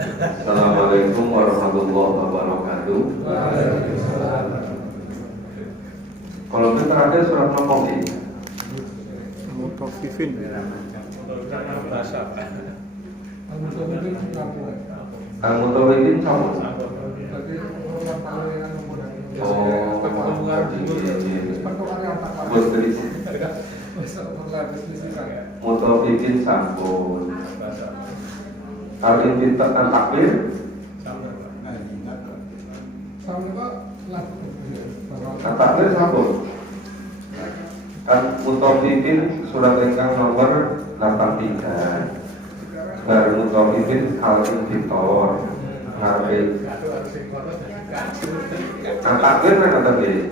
Assalamualaikum warahmatullahi wabarakatuh. Kalau itu terakhir surat apa nih? Mutafifin. Al-Mutawidin sama. Mutawidin sampun. Al-Infitar takbir. Takbir sampun. Al-Mutawidin surat ingkang nomor 83. Baru Mutawidin Al-Infitar. Ngarepe. Takbir nek kata piye?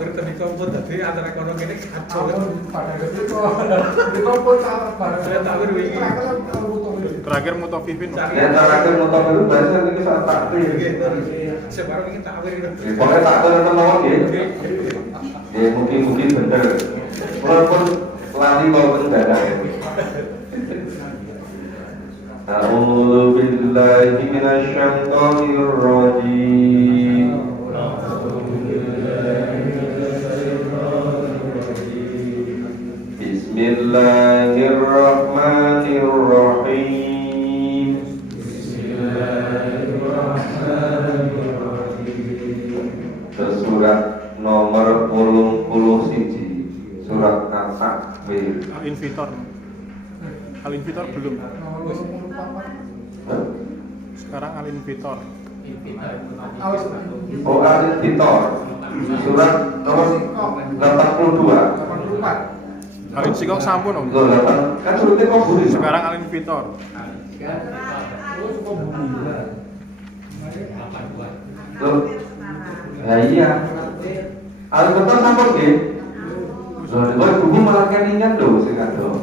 Ketika pun tadi antara kono kene kacau. Terakhir Mutafifin. Yang terakhir Mutawidin bahasa iki saat takbir. Sekarang ini takwir. Pokoknya takbir nonton mawon nggih. Ya mungkin bener. Walaupun lali walaupun dadah. A'udzu billahi minasyaitonir rajim. Bismillahirrahmanirrahim. Surat nomor 81 surat At-Takbir. Al-Infitar belum. Sekarang Al-Infitar. Oh, Al-Infitar surat nomor 82. Al-Insikok sampun om. Loh, kan suratnya kok budi. Sekarang Al-Infitar. Loh, ya iya. Al-Infitar sampun nggih. Loh, kok buku malah kelingan lho sing kado.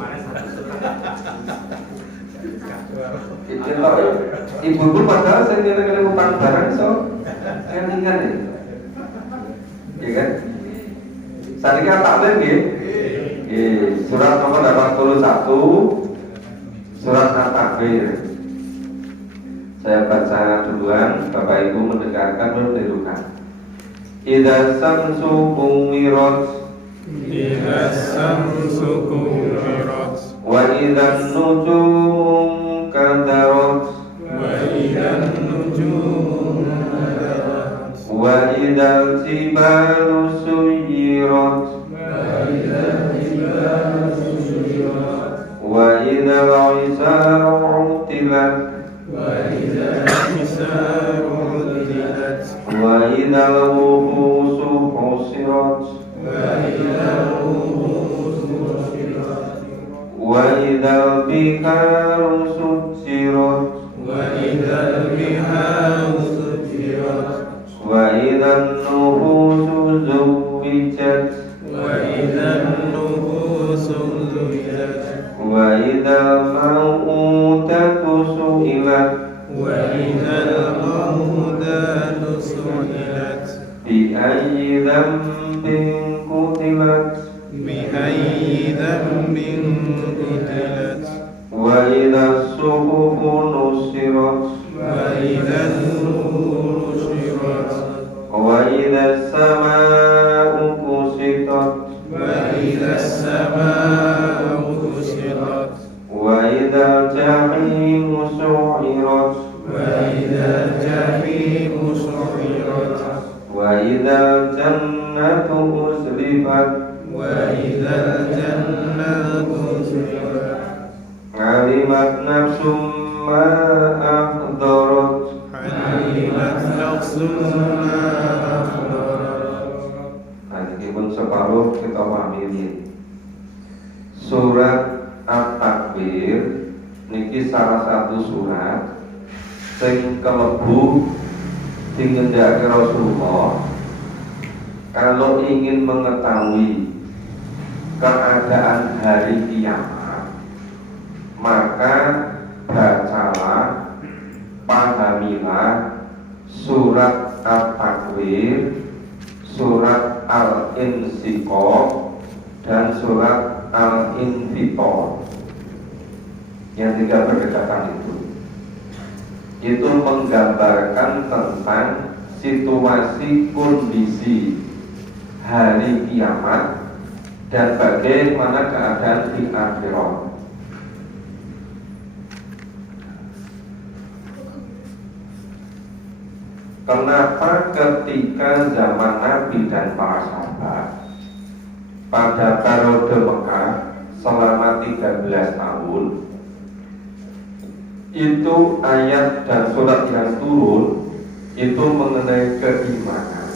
Ibu-ibu padahal saya kira-kira utang barang so kelingan ya. Iya kan? Saat ini takbir nggih. Surat nomor 81 surat At-Takbir. Saya baca duluan, Bapak Ibu mendengarkan dan menirukan. Idza samsu kuwirat, Idza samsu kuwirat, wa idzan nujum kadarat, wa idzan nujum kadarat, wa idzal jibalu suyirat, wa idzal isaru utilat, wa idzal wuhusu husirat, wa idzal biharu sujirat, wa idzan nufusu zuwijat, wa idzal mau'udatu su'ilat, bi ayyi dhanbin qutilat, wa idzas suhufu nusirat, wa idzas samaa'u kusitat, wa idzal jahimu su'irat, wa idzal jannatu uzlifat, alimat nafsum ma ahdarat. Nah, ini pun separuh kita pahami ini. Surat At-Takbir niki salah satu surat sing kelebu sing ngendhake Rasulullah kalau ingin mengetahui keadaan hari kiamat, maka bacalah, pahamilah surat At-Takwir, surat Al-Insyikok, dan surat Al-Infitar. yang tiga berdekatan itu menggambarkan tentang situasi kondisi hari kiamat dan bagaimana keadaan di akhirat. Kenapa ketika zaman Nabi dan para sahabat pada periode Mekah selama 13 tahun itu ayat dan surat yang turun itu mengenai keimanan,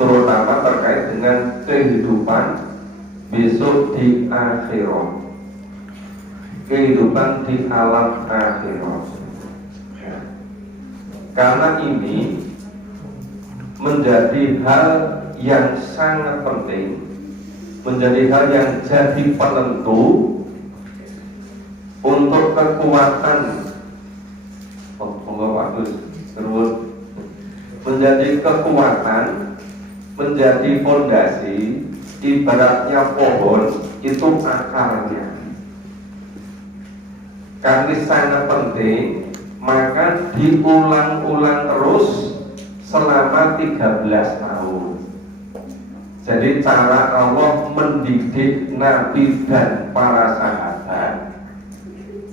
terutama terkait dengan kehidupan besok di akhirat, kehidupan di alam akhirat. Karena ini menjadi hal yang sangat penting, menjadi hal yang jadi penentu untuk kekuatan menjadi kekuatan, menjadi fondasi. Ibaratnya pohon itu akarnya. Karena sangat penting, maka diulang-ulang terus selama 13 tahun. Jadi cara Allah mendidik Nabi dan para sahabat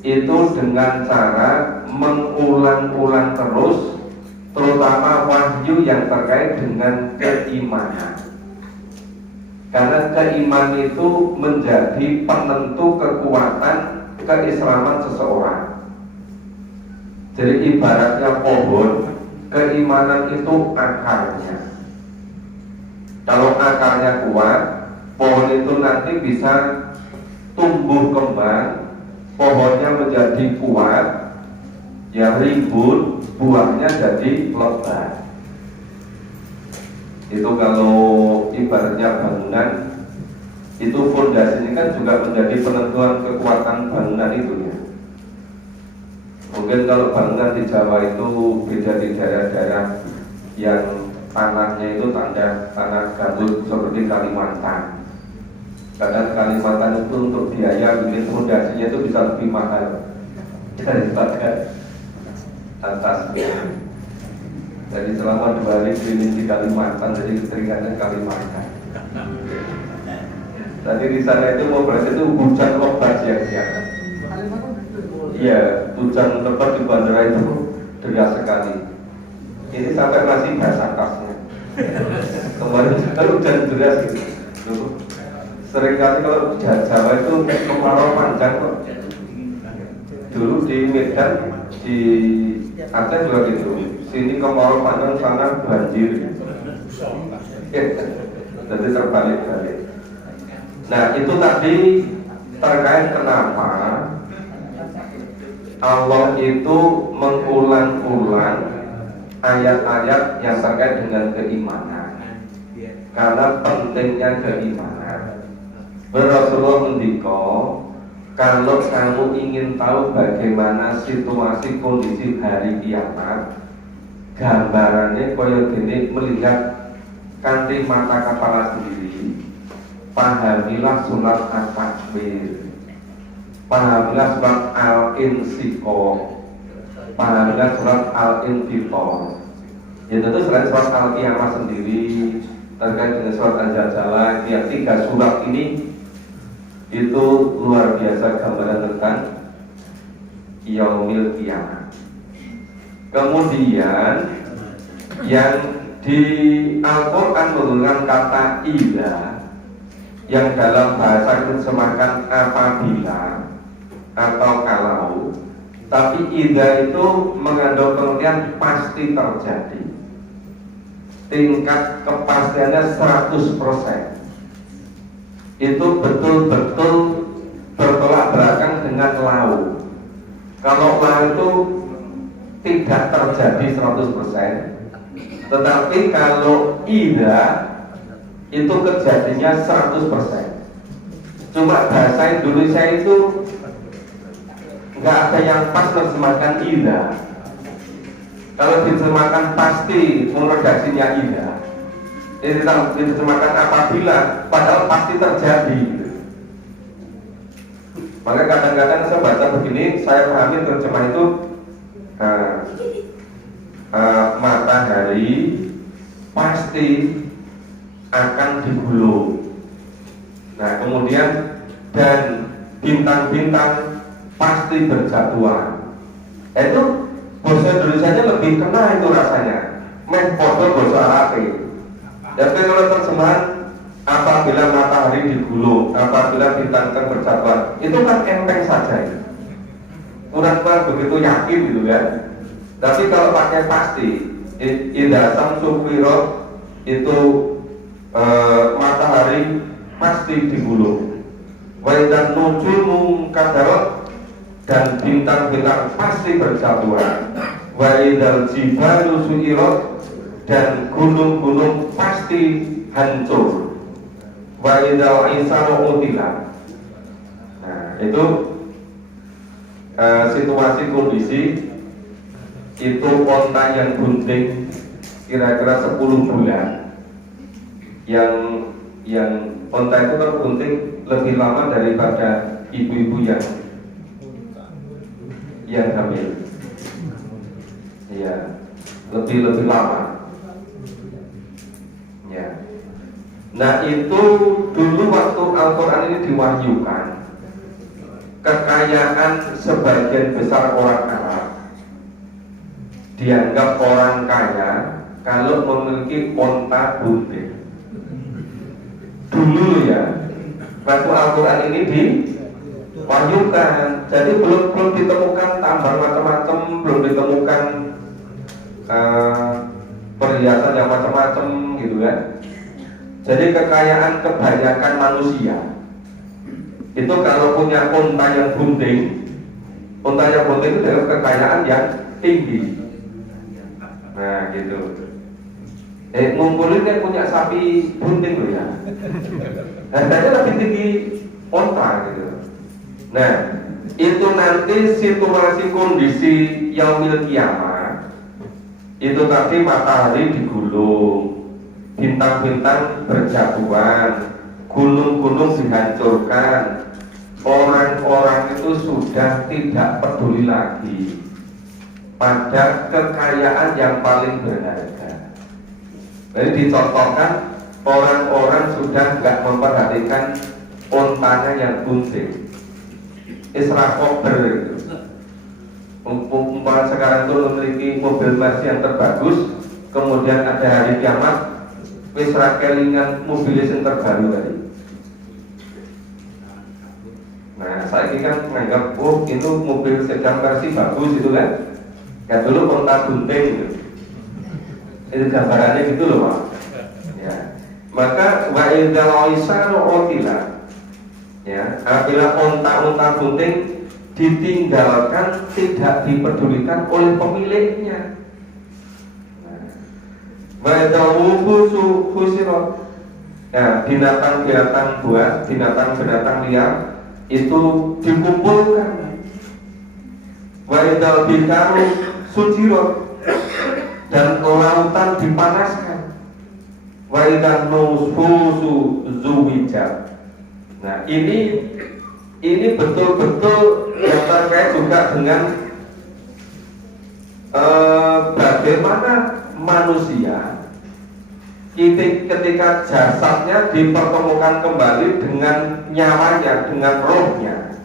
itu dengan cara mengulang-ulang terus, terutama wahyu yang terkait dengan keimanan. Karena keimanan itu menjadi penentu kekuatan keislaman seseorang. Jadi ibaratnya pohon, keimanan itu akarnya. Kalau akarnya kuat, pohon itu nanti bisa tumbuh kembang, pohonnya menjadi kuat, ya rimbun, buahnya jadi lebat. Itu kalau ibaratnya bangunan, itu fondasinya kan juga menjadi penentuan kekuatan bangunan itu ya. Mungkin kalau bangunan di Jawa itu beda di daerah-daerah yang tanahnya itu tanah gambut seperti Kalimantan. Kadang Kalimantan itu untuk biaya bikin fondasinya itu bisa lebih mahal daripada atasnya. Jadi selama 2 hari keliling di Kalimantan, jadi teringatnya Kalimantan. Tadi di sana itu mau berarti itu hujan lebat siang-siang. Iya, hujan lebat di bandara itu deras sekali. Ini sampai masih basah tasnya. Kemarin kalau hujan deras gitu. Seringkali kalau Jawa itu kemarau panjang kok. Dulu di Medan, di Aceh juga gitu. Sini kemarau panjang, sana banjir. Jadi terbalik-balik. Nah itu tadi terkait kenapa Allah itu mengulang-ulang ayat-ayat yang terkait dengan keimanan. Karena pentingnya keimanan. Rasulullah mendiko, kalau kamu ingin tahu bagaimana situasi kondisi hari kiamat, gambarannya koyo gini, melihat kanthi mata kepala sendiri. Pahamilah surat At-Takwir, pahamilah surat Al-Insyikok, pahamilah surat Al-Infitor. Ya tentu selain surat Al-Qiyamah sendiri terkait dengan surat Al-Zalzalah, yang 3 surat ini itu luar biasa gambaran tentang yaumil kiamat. Kemudian yang di Al-Quran menggunakan kata ila, yang dalam bahasa diterjemahkan apabila atau kalau, tapi ida itu mengandung pengertian pasti terjadi. Tingkat kepastiannya 100%. Itu betul-betul bertolak belakang dengan lau. Kalau lau itu tidak terjadi 100%, tetapi kalau ida itu kejadiannya 100%. Cuma bahasa Indonesia itu nggak ada yang pas menerjemahkan ida. Kalau diterjemahkan pasti, redaksinya ida. Ini diterjemahkan apabila, padahal pasti terjadi. Maka kadang-kadang saya baca begini, saya pahami terjemah itu matahari pasti akan digulung. Nah kemudian dan bintang-bintang pasti berjatuhan. Itu bahasa Indonesia lebih kena itu rasanya. Meh podo bahasa Arab. Tapi kalau terjemahan apabila matahari digulung, apabila bintang-bintang berjatuhan, itu kan enteng saja. Kurang-kurang begitu yakin gitu kan. Tapi kalau pakai pasti, idza samsu kuwirat itu matahari pasti digulung. Wa idza nujumu kadarat dan bintang-bintang pasti berjatuhan. Wa idzal jibalu suyirat dan gunung-gunung pasti hancur. Wa idzal insanu utilat. Nah, itu situasi kondisi itu onta yang bunting kira-kira 10 bulan. Yang onta itu terbunting lebih lama daripada ibu-ibu yang hamil. Ya, lebih lama. Ya. Nah itu dulu waktu Al-Quran ini diwahyukan, kekayaan sebagian besar orang Arab dianggap orang kaya kalau memiliki onta bunting. Dulu ya, waktu Al-Quran ini diwahyukan, jadi belum ditemukan tambang macam-macam, belum ditemukan perhiasan yang macam-macam gitu kan. Jadi kekayaan kebanyakan manusia itu kalau punya onta yang bunting itu adalah kekayaan yang tinggi. Nah gitu. Ngumpulin kan punya sapi bunting loh ya. Harganya lebih tinggi onta gitu. Nah itu nanti situasi kondisi yaumil kiamah itu tadi matahari digulung, bintang-bintang berjatuhan, gunung-gunung dihancurkan, orang-orang itu sudah tidak peduli lagi pada kekayaan yang paling berharga. Jadi dicontohkan orang-orang sudah nggak memperhatikan ontanya yang bunting, israkober itu. Umpama sekarang itu memiliki mobil Mercy yang terbagus, kemudian ada hari kiamat, wis ra kelingan mobil yang terbaru tadi. Nah, saya ini kan menganggap, oh itu mobil sedang versi bagus itu kan. Ya dulu onta bunting gitu. Itu gambarannya gitu loh Pak. Ya. Maka wa idzal isanu utila. Ya, apabila onta-onta bunting ditinggalkan, tidak dipedulikan oleh pemiliknya. Wa idzal wufusu husirat. Ya, binatang-binatang buas, binatang-binatang liar itu dikumpulkan. Wa idzal bikaru sujirat dan lautan dipanaskan. Wa idzan nufusu zuwijat. Nah, ini betul-betul yang terkait juga dengan bagaimana manusia ketika jasadnya dipertemukan kembali dengan nyawanya, dengan rohnya.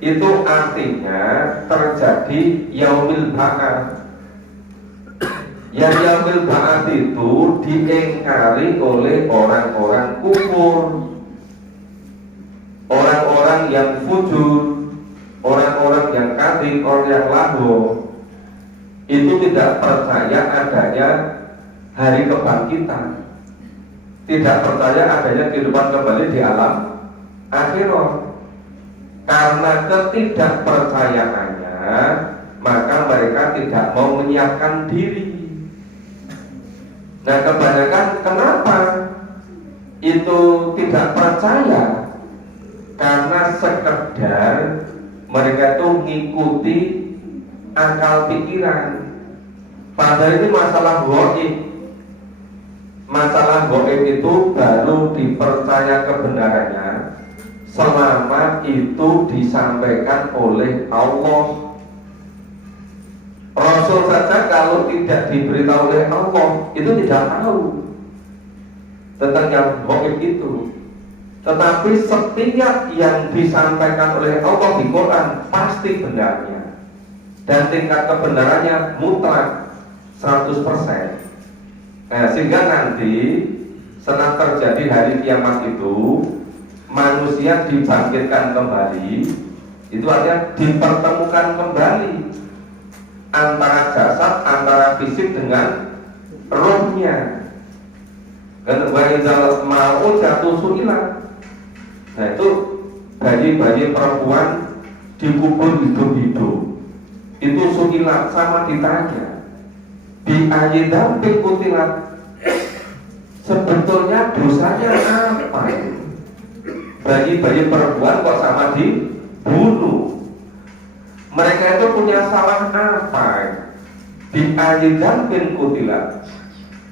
Itu artinya terjadi yaumil ba'ats. Yang yaumil ba'ats itu diingkari oleh orang-orang kufur, orang-orang yang fujur, orang-orang yang kafir, orang yang laho. Itu tidak percaya adanya hari kebangkitan, tidak percaya adanya kehidupan kembali di alam akhirat. Karena ketidakpercayaannya, maka mereka tidak mau menyiapkan diri. Nah, kebanyakan kenapa itu tidak percaya? Karena sekedar mereka itu mengikuti akal pikiran. Padahal ini masalah gaib. Masalah gaib itu baru dipercaya kebenarannya selama itu disampaikan oleh Allah. Rasul saja kalau tidak diberitahu oleh Allah itu tidak tahu tentang yang gaib itu. Tetapi setiap yang disampaikan oleh Allah di Quran pasti benarnya, dan tingkat kebenarannya mutlak 100%. Sehingga nanti setelah terjadi hari kiamat itu manusia dibangkitkan kembali, itu artinya dipertemukan kembali antara jasad, antara fisik dengan rohnya. Dan wa'idhal ma'u jatuh su'ilah. Nah itu bayi-bayi perempuan dikubur hidup-hidup, itu su'ilah, sama ditanya bi ayyidampil kutilat, sebetulnya dosanya apa? Bayi-bayi perempuan kok sama dibunuh? Mereka itu punya salah apa? Bi ayyidampil kutilat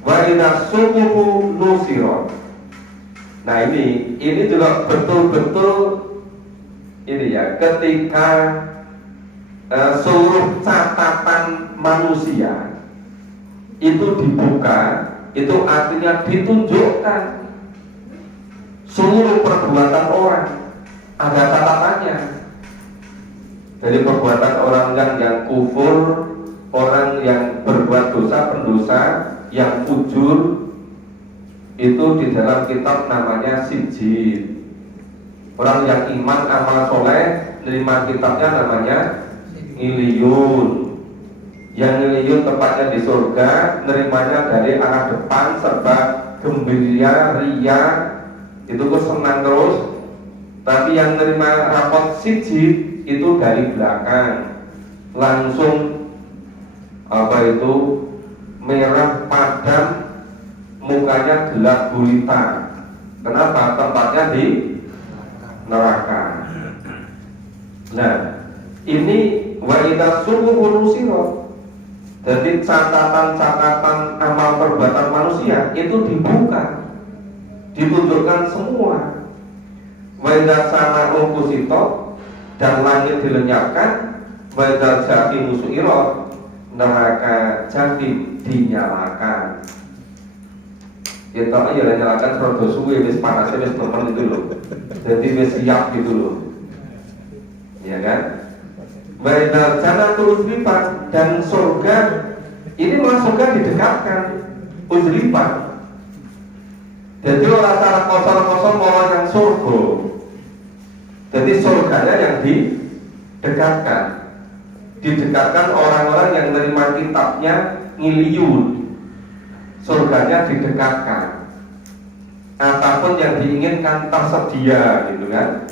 wa idza subuhu nusirat. Nah ini juga betul-betul ini ya, ketika seluruh catatan manusia itu dibuka, itu artinya ditunjukkan seluruh perbuatan orang, ada catatannya. Dari perbuatan orang yang kufur, orang yang berbuat dosa, pendosa, yang fujur, itu di dalam kitab namanya sijil. Orang yang iman amal soleh, nerima kitabnya namanya iliyun. Yang iliyun tempatnya di surga, nerimanya dari arah depan serba gembira, ria, itu kok senang terus. Tapi yang nerima rapot sijil itu dari belakang, langsung merah padam, mukanya gelap gulita. Kenapa? Tempatnya di neraka. Nah, ini wa idza subuhu nusirat. Jadi catatan-catatan amal perbuatan manusia itu dibuka, ditunjukkan semua. Wa idza sama'u kusitat, dan langit dilenyapkan. Wa idza jahimu su'irat, neraka jahim dinyalakan. Kita aja nyalakan rodo suwe, wis panasnya wis temen itu loh. Jadi wis siap gitu loh. Ya kan? Baiklah, jannah terus lipat, dan surga ini malah surga didekatkan, uzlipat. Jadi orang cara kosong-kosong mau yang surga. Jadi surganya yang didekatkan orang-orang yang menerima kitabnya ngiliyun. Surganya didekatkan, apapun yang diinginkan tersedia, gitu kan.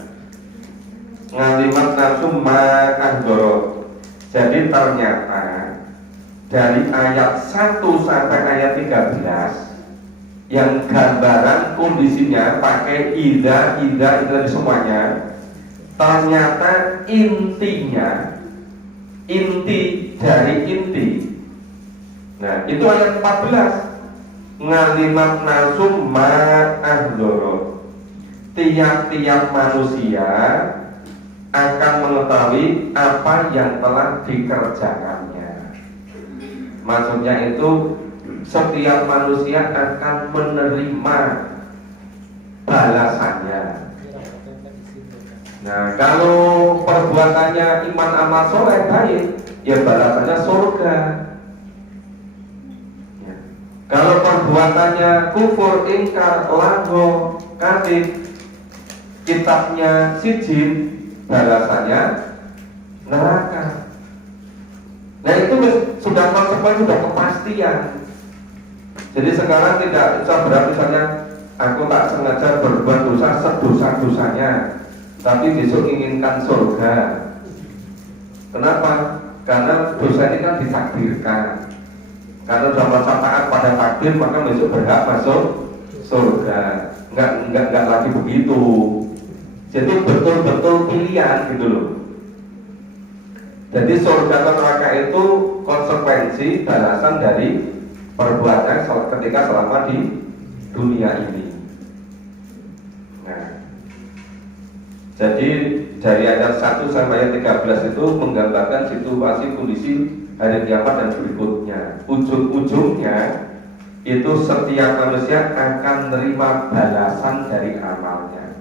Ngalimat nafsum ma'ahdoro. Jadi ternyata dari ayat 1 sampai ayat 13 yang gambaran kondisinya pakai ida itu semuanya, ternyata intinya inti dari inti. Nah itu ayat 14, ngalimat nasum ma'ahdoro. Tiap-tiap manusia akan mengetahui apa yang telah dikerjakannya. Maksudnya itu setiap manusia akan menerima balasannya. Nah, kalau perbuatannya iman amal soleh baik, ya balasannya surga. Ya. Kalau perbuatannya kufur, ingkar, lago, kafir, kitabnya sijil, balasannya neraka. Nah itu sudah konsekuensi, sudah kepastian. Jadi sekarang tidak bisa berat misalnya aku tak sengaja berbuat dosa sedosa-dosanya, tapi besok inginkan surga. Kenapa? Karena dosa ini kan ditakdirkan. Karena sudah merasa taat pada takdir, maka besok berhak masuk surga. Enggak lagi begitu. Jadi betul-betul pilihan gitu loh. Jadi surga atau neraka itu konsekuensi balasan dari perbuatan ketika selama di dunia ini. Nah, Jadi dari ayat 1 sampai ayat 13 itu menggambarkan situasi kondisi hari kiamat dan berikutnya. Ujung-ujungnya itu setiap manusia akan menerima balasan dari amalnya.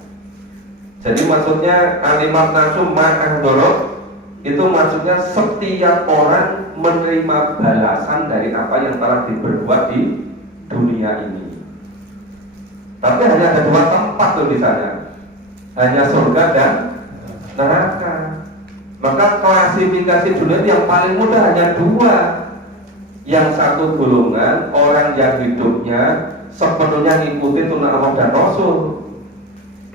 Jadi maksudnya kalimat nasum ma'ahdorok itu maksudnya setiap orang menerima balasan dari apa yang telah diperbuat di dunia ini. Tapi hanya ada dua tempat tuh di sana, hanya surga dan neraka. Maka klasifikasi dunia yang paling mudah hanya dua. Yang satu golongan orang yang hidupnya sepenuhnya ngikuti tuntunan Allah dan Rasul.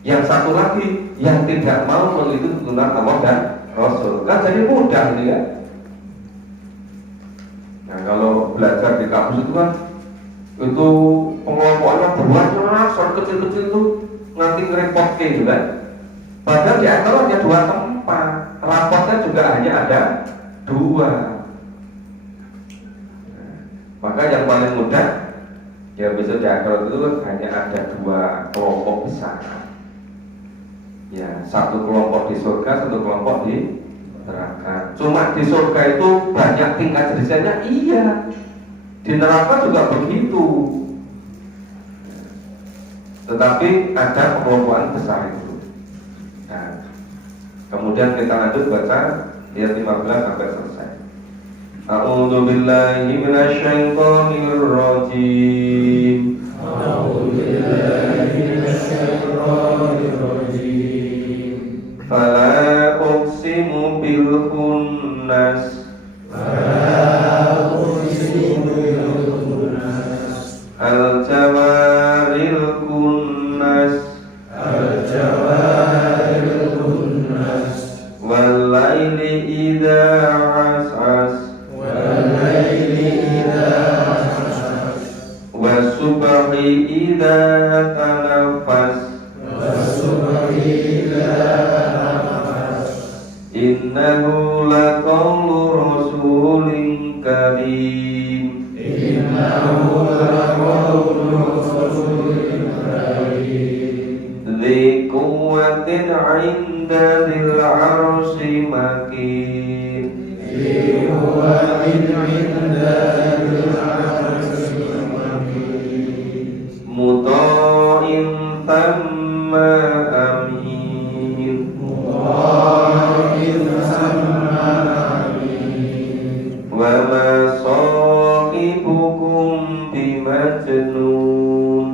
Yang satu lagi yang tidak mau mengikuti tuntunan Allah dan Rasul. Kan jadi mudah ini ya. Nah kalau belajar di kampus itu kan itu pengelompokannya banyak, soal kecil-kecil itu nanti ngerepot gitu kan. Padahal di antara hanya dua tempat, rapotnya juga hanya ada dua. Maka yang paling mudah ya besok di akhirat itu hanya ada dua kelompok besar. Ya, satu kelompok di surga, satu kelompok di neraka. Cuma di surga itu banyak tingkat derajatnya, iya. Di neraka juga begitu. Tetapi ada pengelompokan besar itu. Nah, kemudian kita lanjut baca ayat 15 sampai selesai. A'udzu billahi minasyaitonir rajim. A'udzu billahi minasyaitonir rajim. Fala uqsimu bil khunnas. Fala uqsimu bil khunnas. Al-jawaril kunnas. Al-jawaril khunnas. Wal laili idza as'as. Wasubhi idza tanafas. Innahu laqawlu rasulin karim. Dzi quwwatin 'inda dzil 'arsy makin. Muta'in thamma amin. Wa ma sahibukum bimajnun.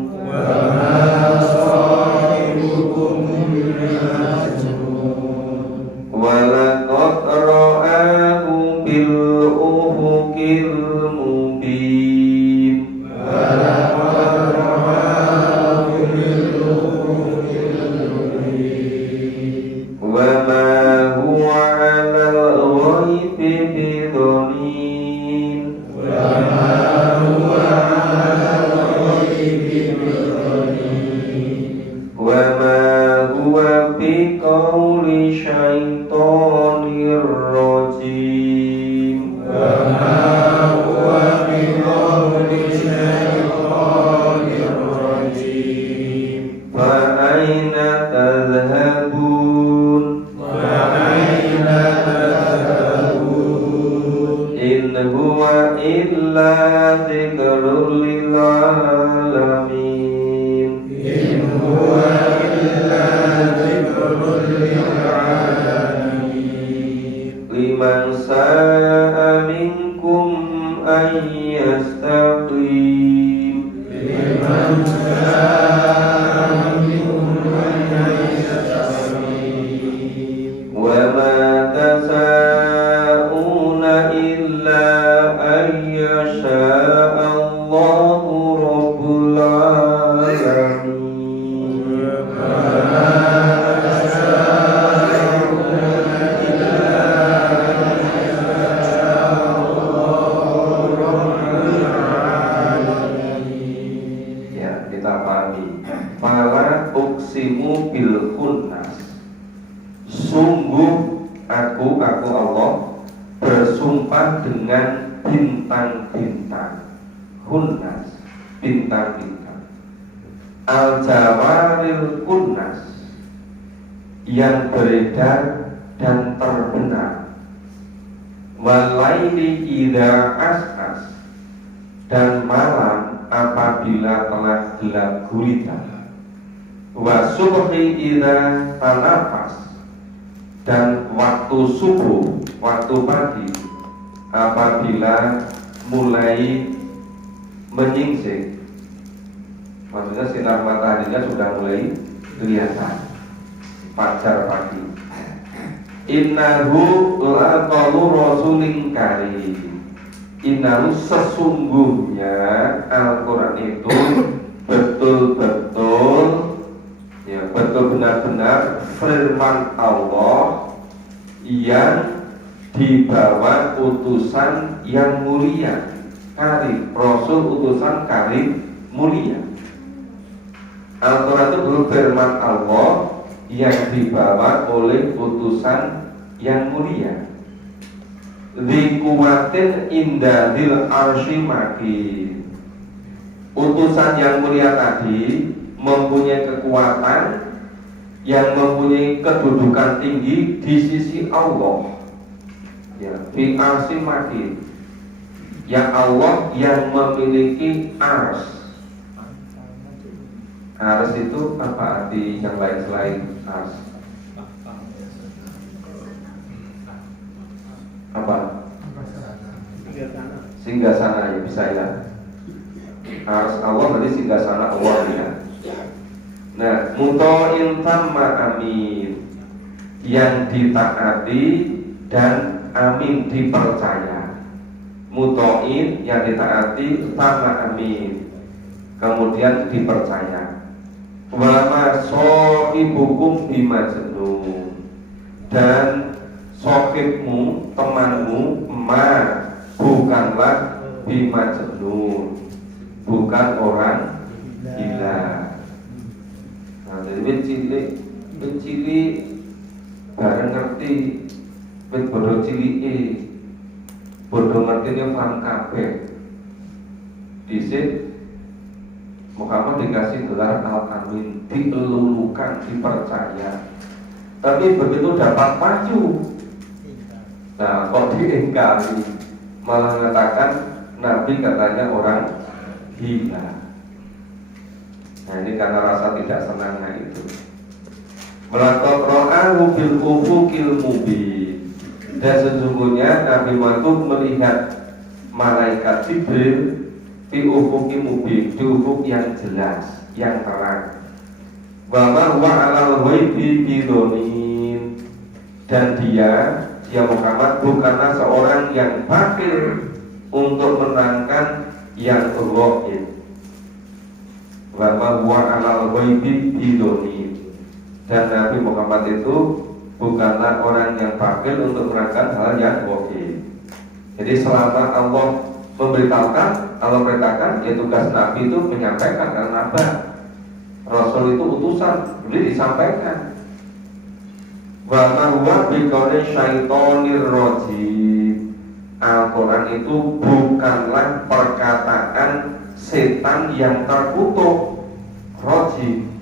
Wa laqad ra'ahu bil ufuqil mubin. Wa ma huwa 'alal ghaibi bidhanin. Wa ma huwa biqauli syaitonir rajim. Fa aina tadhhabun. In huwa illa dzikrul lil alamin. Liman sa'a minkum an yastaqim. Wa ma tasa'una illa an yasha'a Allahu rabbul alamin. Ya, kita pahami. Fala uqsimu bil khunnas. Sungguh aku Allah bersumpah dengan bintang-bintang. Khunnas, bintang-bintang. Al-jawaril kunnas. yang beredar dan terbenar, walaili idza as'as, dan malam apabila telah gelap gulita, wa subhi idza tanafas, dan waktu subuh, waktu pagi apabila mulai menyingsing. Maksudnya sinar mataharinya sudah mulai kelihatan, fajar pagi. Innahu laqaulu rasulin karim. Innahu, sesungguhnya Al-Quran itu betul-betul, ya, betul benar-benar firman Allah yang dibawa utusan yang mulia, karim, Rasul utusan karim mulia. Al-Quran itu firman Allah yang dibawa oleh utusan yang mulia. Dikuwatin indadil arsy makin. Utusan yang mulia tadi mempunyai kekuatan, yang mempunyai kedudukan tinggi di sisi Allah. Ya, di arsy makin. Yang Allah yang memiliki ars. Ars itu apa arti yang lain selain ars? Apa? Singgasana, ya, bisa ya. Ars Allah berarti singgasana Allah ya. Nah, muto'in tamma amin, yang ditaati dan amin, dipercaya. Muto'in yang ditaati, tamma amin, kemudian dipercaya. Wa ma sahibukum bimajnun, dan sahibmu, temanmu, ma, bukanlah bimajnun, bukan orang gila. Nah, jadi cilik bareng ngerti, bodoh cilik bodoh ngertinya paham kabeh. Disik Muhammad dikasih gelar Al-Amin, dilulukan, dipercaya. Tapi begitu dapat maju, nah kok diingkari, malah mengatakan Nabi katanya orang gila. Nah ini karena rasa tidak senangnya itu. Melakot ro'ahu bil ufuqil mubin, dan sesungguhnya Nabi Muhammad melihat malaikat Jibril fi ufuqi mubin, di ufuk yang jelas, yang terang. Wa ma huwa 'alal ghaibi bidonin, dan dia Muhammad bukanlah seorang yang fakir untuk menerangkan yang ghaib. Wa ma huwa 'alal ghaibi bidonin, dan Nabi Muhammad itu bukanlah orang yang fakir untuk menerangkan hal yang ghaib. Jadi selama Allah memberitahukan, Allah perintahkan, ya tugas Nabi itu menyampaikan, karena apa? Rasul itu utusan, jadi disampaikan. Wa ma huwa biqauli syaitonir rajim. Al-Quran itu bukanlah perkataan setan yang terkutuk, rajim.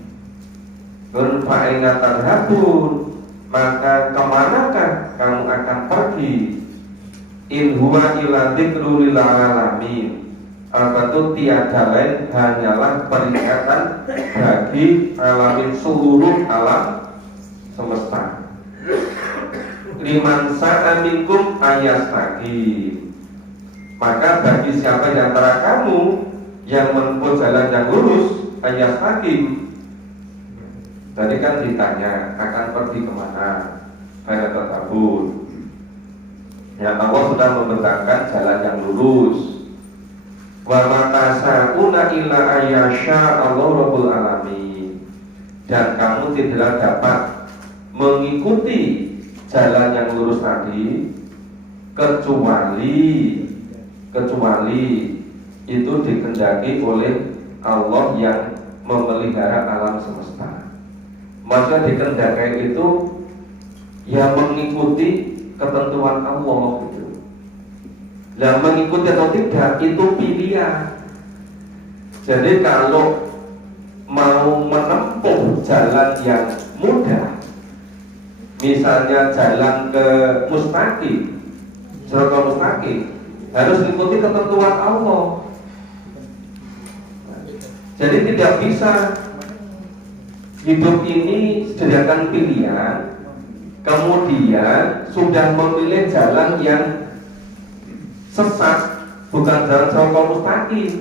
Dan fa'ina tadhabun, maka kemanakah kamu akan pergi? In huwa illa dzikrul lil alamin, apa itu tiada lain hanyalah peringatan bagi alamin, seluruh alam semesta. Liman sa'a minkum ayastaqim, maka bagi siapa di antara kamu yang menempuh jalan yang lurus, ayastaqim. Tadi kan ditanya akan pergi kemana, ada tersebut. Ya, Allah sudah membentangkan jalan yang lurus. Wa ma tasa'una illa ayyasha Allah rabbul alamin, dan kamu tidak dapat mengikuti jalan yang lurus tadi kecuali itu dikehendaki oleh Allah yang memelihara alam semesta. Maksudnya dikehendaki itu ya mengikuti ketentuan Allah gitu. Nah, mengikuti atau tidak itu pilihan. Jadi kalau mau menempuh jalan yang mudah, misalnya jalan ke mustaqim, siratal mustaqim, harus ikuti ketentuan Allah. Jadi tidak bisa hidup ini sediakan pilihan, kemudian sudah memilih jalan yang sesat, bukan jalan siratal mustaqim.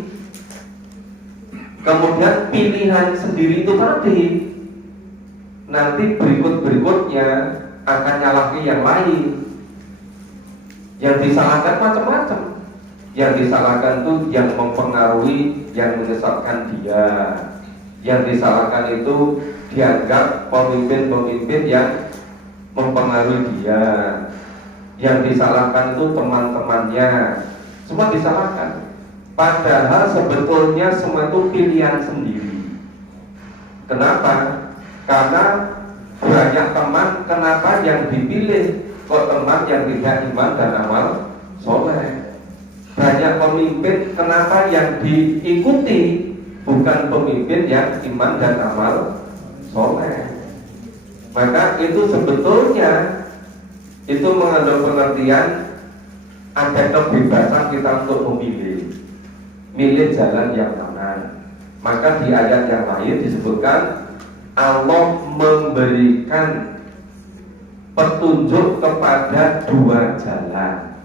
Kemudian pilihan sendiri itu tadi nanti berikut-berikutnya akan nyalahi yang lain. Yang disalahkan macam-macam. Yang disalahkan itu yang mempengaruhi, yang menyesatkan dia. Yang disalahkan itu dianggap pemimpin-pemimpin yang mempengaruhi dia. Yang disalahkan itu teman-temannya. Semua disalahkan. Padahal sebetulnya semua itu pilihan sendiri. Kenapa? Karena banyak teman, kenapa yang dipilih kok teman yang tidak iman dan amal soleh? Banyak pemimpin, kenapa yang diikuti bukan pemimpin yang iman dan amal soleh? Maka itu sebetulnya itu mengandung pengertian ada kebebasan kita untuk memilih, milih jalan yang mana. Maka di ayat yang lain disebutkan Allah memberikan petunjuk kepada dua jalan.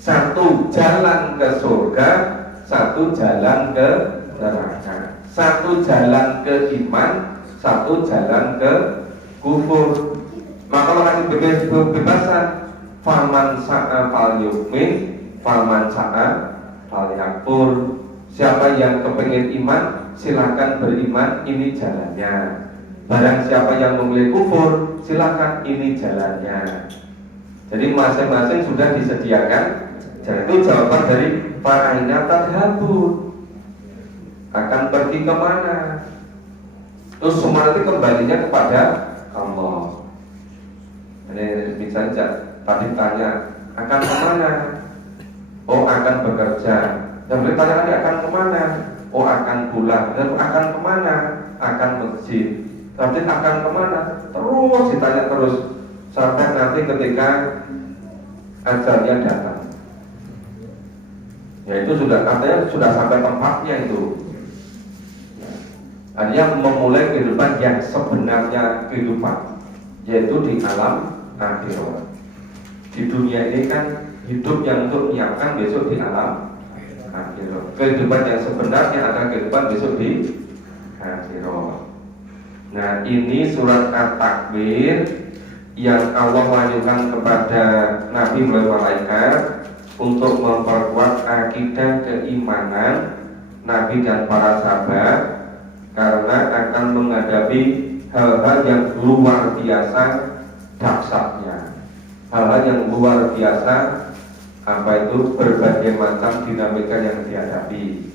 Satu jalan ke surga, satu jalan ke neraka. Satu jalan ke iman, satu jalan ke kufur. Maka Allah kasih kebebasan. Faman sa'a fal yu'min, faman sa'a fal yakfur. Siapa yang kepengen iman, silakan beriman, ini jalannya. Barang siapa yang memilih kufur, silakan, ini jalannya. Jadi masing-masing sudah disediakan. Jadi itu jawaban dari fa'aina tadhabun, akan pergi kemana? Terus semua itu kembalinya kepada Allah. Ini misalnya tadi tanya akan kemana? Oh akan bekerja. Dan bertanya lagi akan kemana? Oh akan pulang. Dan akan kemana? Akan masjid. Tapi akan kemana? Terus ditanya terus sampai nanti ketika ajalnya datang. Ya itu sudah katanya sudah sampai tempatnya itu. Artinya memulai kehidupan yang sebenarnya kehidupan, yaitu di alam akhirat. Di dunia ini kan hidup yang untuk menyiapkan besok di alam akhirat. Kehidupan yang sebenarnya adalah kehidupan besok di akhirat. Nah ini surat At-Takwir yang Allah wahyukan kepada Nabi melalui malaikat untuk memperkuat akidah keimanan Nabi dan para sahabat, karena akan menghadapi hal-hal yang luar biasa dahsyatnya, hal-hal yang luar biasa apa itu berbagai macam dinamika yang dihadapi.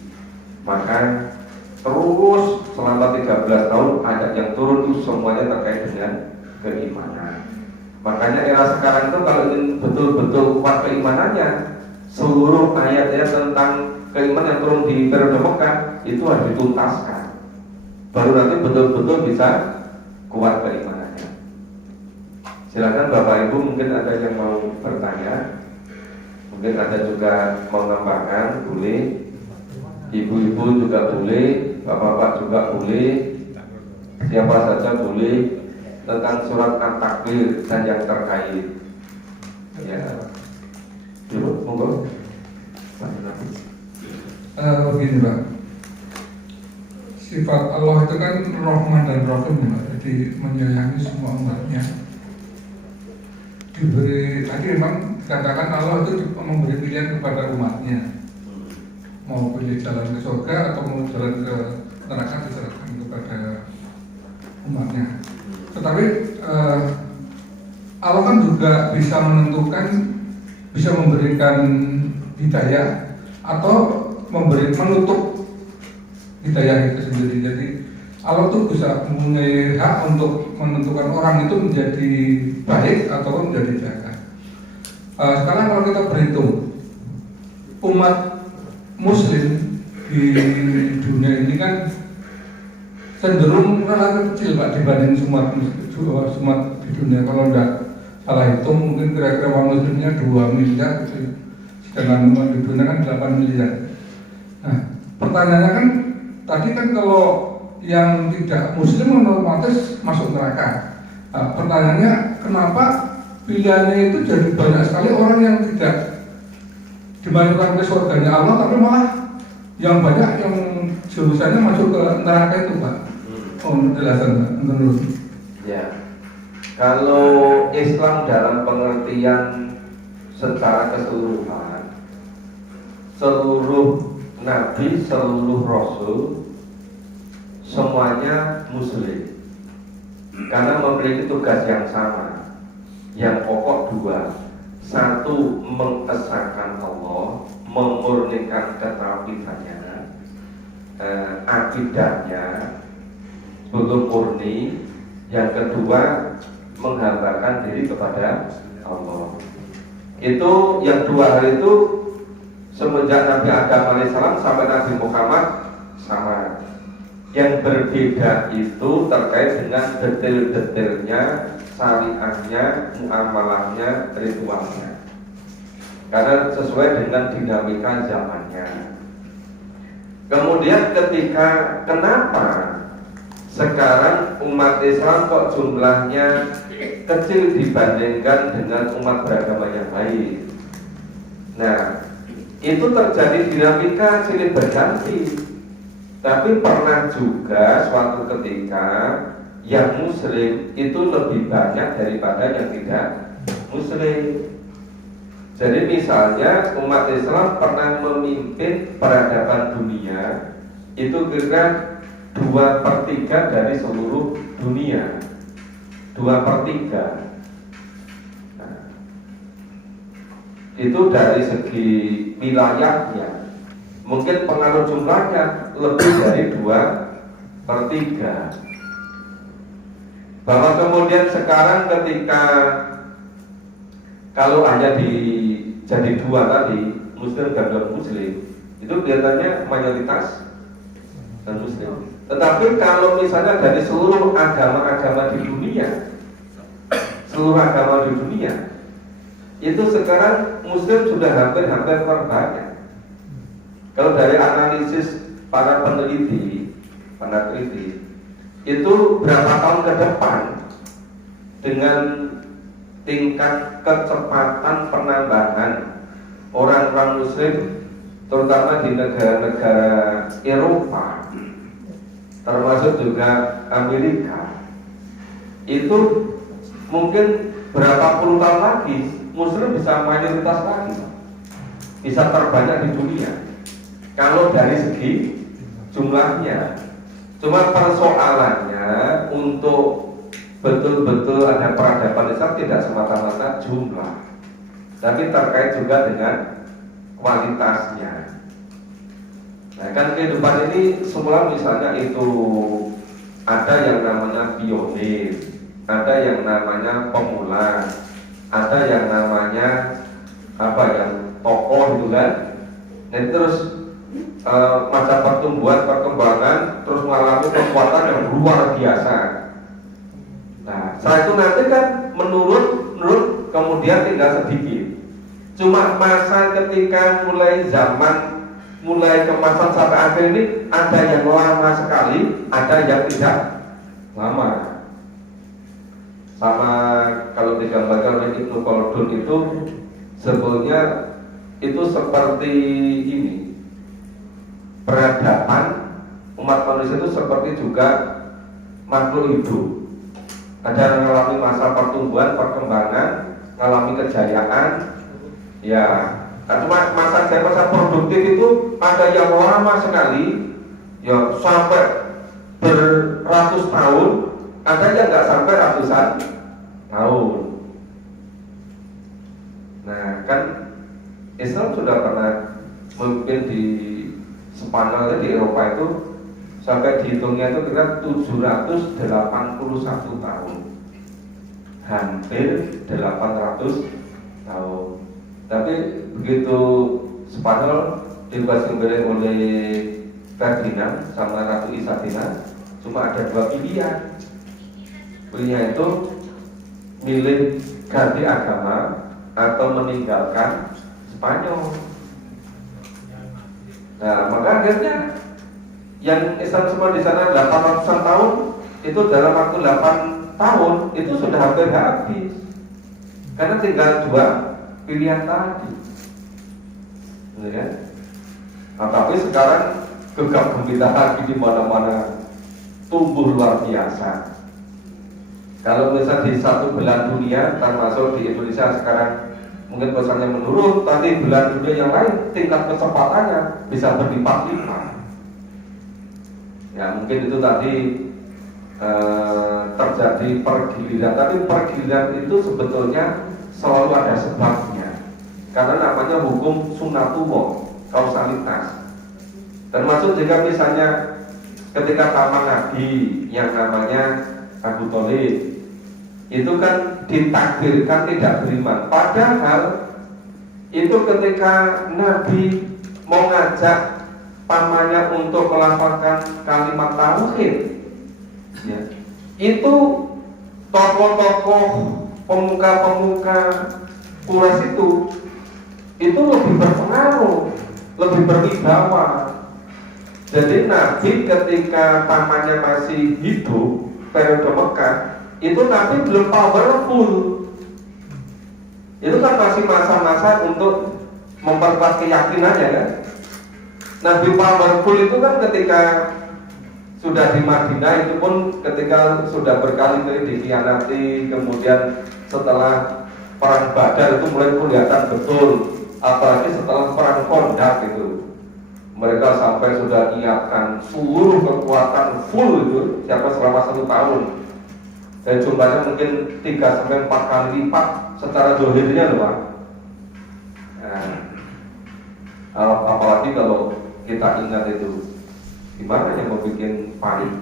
Maka terus selama 13 tahun ayat yang turun itu semuanya terkait dengan keimanan. Makanya era sekarang itu kalau ingin betul-betul kuat keimanannya, seluruh ayat-ayat tentang keimanan yang turun di periode Mekah itu harus dituntaskan. Baru nanti betul-betul bisa kuat keimanannya. Silakan Bapak Ibu, mungkin ada yang mau bertanya, mungkin ada juga mau menambahkan, boleh. Ibu-ibu juga boleh, bapak-bapak juga boleh, siapa saja boleh, tentang surat At-Takwir dan yang terkait. Ya, coba monggo. Begini Pak, sifat Allah itu kan Rahman dan Rahim, jadi menyayangi semua umatnya. Diberi tadi memang dikatakan Allah itu memberi pilihan kepada umatnya, mau pilih jalan ke surga atau mau jalan ke neraka, diserahkan kepada umatnya. Tetapi Allah kan juga bisa menentukan, bisa memberikan hidayah atau menutup hidayah itu sendiri. Jadi Allah tuh bisa mempunyai hak untuk menentukan orang itu menjadi baik atau menjadi jahat. Sekarang kalau kita berhitung umat Muslim di dunia ini kan cenderung relatif kecil Pak dibanding umat di dunia. Kalau tidak salah hitung mungkin kira-kira uang muslimnya 2 miliar gitu. Sedangkan umat di dunia kan 8 miliar. Nah, pertanyaannya kan tadi kan kalau yang tidak muslim otomatis masuk neraka. Nah, pertanyaannya kenapa pilihannya itu jadi banyak sekali orang yang tidak dimasukkan ke surganya Allah, tapi malah yang banyak yang jurusannya masuk ke neraka itu Pak. Oh, penjelasan Pak, menurut. Ya, kalau Islam dalam pengertian secara keseluruhan, seluruh nabi, seluruh rasul, semuanya muslim, karena memiliki tugas yang sama, yang pokok dua. Satu, mengesahkan Allah, memurnikan ketauhidannya, akidahnya belum murni. Yang kedua, menghambakan diri kepada Allah. Itu yang dua hal itu semenjak Nabi Adam alaihissalam sampai Nabi Muhammad sama. Yang berbeda itu terkait dengan detail-detailnya, syariahnya, muamalahnya, ritualnya. Karena sesuai dengan dinamika zamannya. Kemudian kenapa sekarang umat Islam kok jumlahnya kecil dibandingkan dengan umat beragama yang lain? Nah, itu terjadi dinamika silih berganti. Tapi pernah juga suatu ketika yang muslim itu lebih banyak daripada yang tidak muslim. Jadi misalnya umat Islam pernah memimpin peradaban dunia itu kira 2/3 dari seluruh dunia. 2/3. Nah, itu dari segi wilayahnya. Mungkin pengaruh jumlahnya lebih dari 2/3. Bahwa kemudian sekarang ketika kalau hanya jadi dua tadi, muslim dan non muslim, itu kelihatannya mayoritas dan muslim. Tetapi kalau misalnya dari seluruh agama-agama di dunia, itu sekarang muslim sudah hampir terbanyak. Kalau dari analisis para peneliti, itu berapa tahun ke depan dengan tingkat kecepatan penambahan orang-orang muslim, terutama di negara-negara Eropa, termasuk juga Amerika, itu mungkin berapa puluh tahun lagi muslim bisa mayoritas lagi, bisa terbanyak di dunia. Kalau dari segi jumlahnya, cuma persoalannya untuk betul-betul ada peradaban Islam tidak semata-mata jumlah, tapi terkait juga dengan kualitasnya. Nah, kan kehidupan ini semula misalnya itu ada yang namanya pionir, ada yang namanya pemula, ada yang namanya yang tokoh itu kan. Dan terus masa perkembangan terus mengalami kekuatan yang luar biasa. Nah, setelah itu nanti kan menurun, kemudian tinggal sedikit. Cuma masa ketika mulai kemasan sampai akhir ini ada yang lama sekali, ada yang tidak lama. Sama kalau digambarkan oleh Ibnu Khaldun itu sebetulnya itu seperti ini. Peradaban umat manusia itu seperti juga makhluk hidup. Ada yang mengalami masa pertumbuhan, perkembangan, mengalami kejayaan, ya. Nah, cuma masa produktif itu ada yang lama sekali, ya sampai beratus tahun, ada yang nggak sampai ratusan tahun. Nah, kan Islam sudah pernah memimpin di Spanyol di Eropa itu sampai dihitungnya itu kira 781 tahun, hampir 800 tahun. Tapi begitu Spanyol dikuasai oleh Ferdinand sama Ratu Isabella, Cuma ada dua pilihan. Pilihan itu milih ganti agama atau meninggalkan Spanyol. Nah, maka akhirnya yang Islam semua di sana 800-an tahun itu dalam waktu 8 tahun itu sudah hampir habis. Karena tinggal dua pilihan tadi. Benar kan? Nah, tapi sekarang gegap gempita lagi di mana-mana, tumbuh luar biasa. Kalau misalnya di satu belahan dunia, termasuk di Indonesia sekarang mungkin pesannya menurun, tapi belahan dunia yang lain tingkat kecepatannya bisa berlipat-lipat. Ya mungkin itu tadi terjadi pergiliran, tapi pergiliran itu sebetulnya selalu ada sebabnya. Karena namanya hukum sunnatullah, kausalitas. Termasuk jika misalnya ketika paman Nabi yang namanya Abu Thalib itu kan ditakdirkan tidak beriman. Padahal itu ketika Nabi mau ngajak pamannya untuk melafalkan kalimat tauhid, ya, itu tokoh-tokoh pemuka-pemuka Quraisy itu lebih berpengaruh, lebih berwibawa. Jadi Nabi ketika pamannya masih hidup periode Mekah, itu Nabi belum powerful. Itu kan masih masa-masa untuk memperkuat keyakinannya kan. Nabi powerful itu kan ketika sudah di Madinah, itu pun ketika sudah berkali-kali dikhianati, kemudian setelah perang Badar itu mulai kelihatan betul, apalagi setelah perang Khandaq itu. Mereka sampai sudah menyiapkan seluruh kekuatan full itu, siapa selama 1 tahun. Dan jumlahnya mungkin 3-4 kali lipat secara dohirnya loh Pak. Nah, apalagi kalau kita ingat itu, gimana yang mau bikin panik